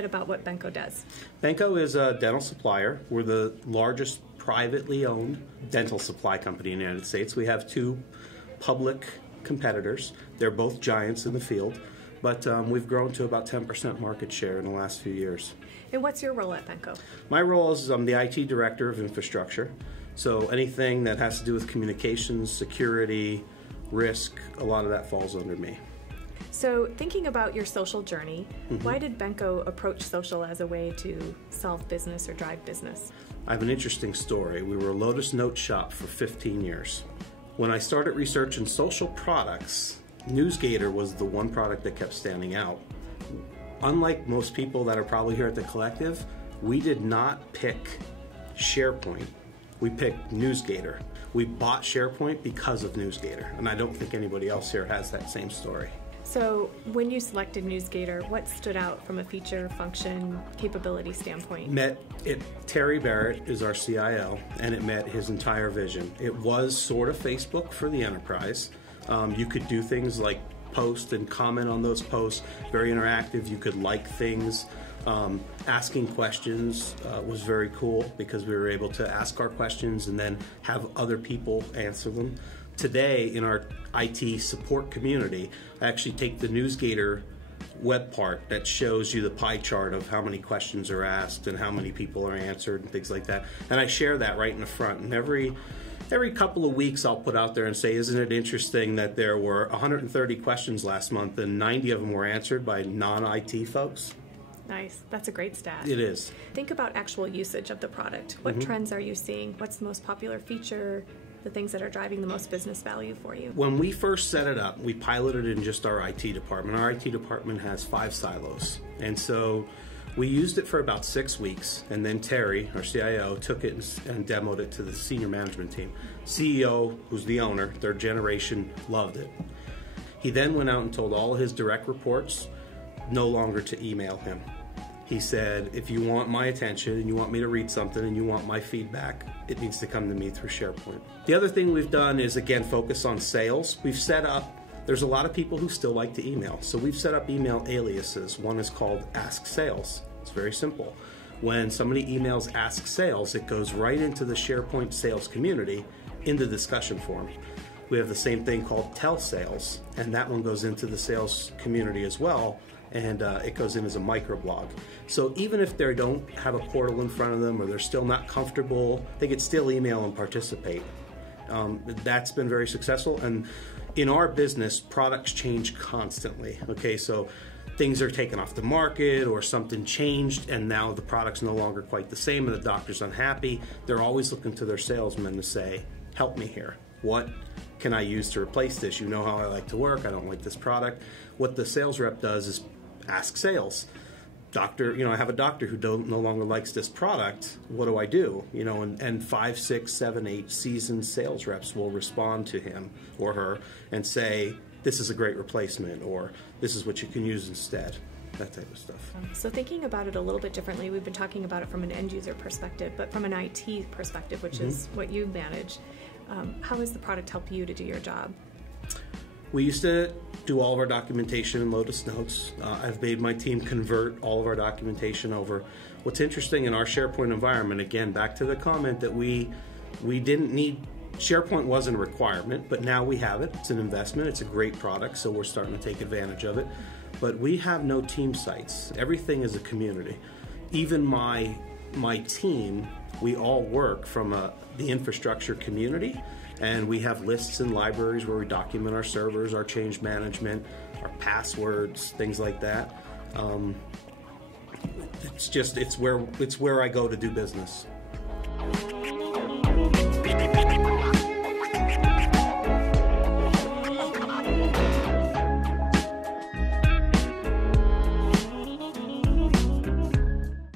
bit about what Benco does. Benco is a dental supplier. We're the largest privately owned dental supply company in the United States. We have two public competitors. They're both giants in the field, but we've grown to about 10% market share in the last few years. And what's your role at Benco? My role is I'm the IT director of infrastructure. So anything that has to do with communications, security, risk, a lot of that falls under me. So thinking about your social journey, why did Benco approach social as a way to solve business or drive business? I have an interesting story. We were a Lotus Note shop for 15 years. When I started researching social products, NewsGator was the one product that kept standing out. Unlike most people that are probably here at the collective, we did not pick SharePoint. We picked NewsGator. We bought SharePoint because of NewsGator, and I don't think anybody else here has that same story. So when you selected NewsGator, what stood out from a feature, function, capability standpoint? Terry Barrett is our CIO, and it met his entire vision. It was sort of Facebook for the enterprise. You could do things like post and comment on those posts, very interactive. You could like things. Asking questions was very cool because we were able to ask our questions and then have other people answer them. Today, in our IT support community, I actually take the NewsGator web part that shows you the pie chart of how many questions are asked and how many people are answered and things like that. And I share that right in the front. And every couple of weeks I'll put out there and say, isn't it interesting that there were 130 questions last month and 90 of them were answered by non-IT folks? Nice. That's a great stat. It is. Think about actual usage of the product. What trends are you seeing? What's the most popular feature? The things that are driving the most business value for you? When we first set it up, we piloted it in just our IT department. Our IT department has 5 silos. And so we used it for about 6 weeks, and then Terry, our CIO, took it and demoed it to the senior management team. CEO, who's the owner, third generation, loved it. He then went out and told all of his direct reports no longer to email him. He said, if you want my attention and you want me to read something and you want my feedback, it needs to come to me through SharePoint. The other thing we've done is, again, focus on sales. We've set up, there's a lot of people who still like to email. So we've set up email aliases. One is called Ask Sales. It's very simple. When somebody emails Ask Sales, it goes right into the SharePoint sales community in the discussion forum. We have the same thing called Tell Sales, and that one goes into the sales community as well. And it goes in as a microblog. So even if they don't have a portal in front of them or they're still not comfortable, they could still email and participate. That's been very successful. And in our business, products change constantly. Okay, so things are taken off the market or something changed and now the product's no longer quite the same and the doctor's unhappy. They're always looking to their salesman to say, help me here. What can I use to replace this? You know how I like to work. I don't like this product. What the sales rep does is ask sales. Doctor, I have a doctor who no longer likes this product. What do I do? And 5, 6, 7, 8 seasoned sales reps will respond to him or her and say, this is a great replacement, or this is what you can use instead. That type of stuff. So thinking about it a little bit differently, we've been talking about it from an end user perspective, but from an IT perspective, which is what you manage, how has the product helped you to do your job? We used to do all of our documentation in Lotus Notes. I've made my team convert all of our documentation over. What's interesting in our SharePoint environment, again, back to the comment that we didn't need, SharePoint wasn't a requirement, but now we have it. It's an investment. It's a great product, so we're starting to take advantage of it. But we have no team sites. Everything is a community. Even my team, we all work from the infrastructure community, and we have lists and libraries where we document our servers, our change management, our passwords, things like that. It's where I go to do business.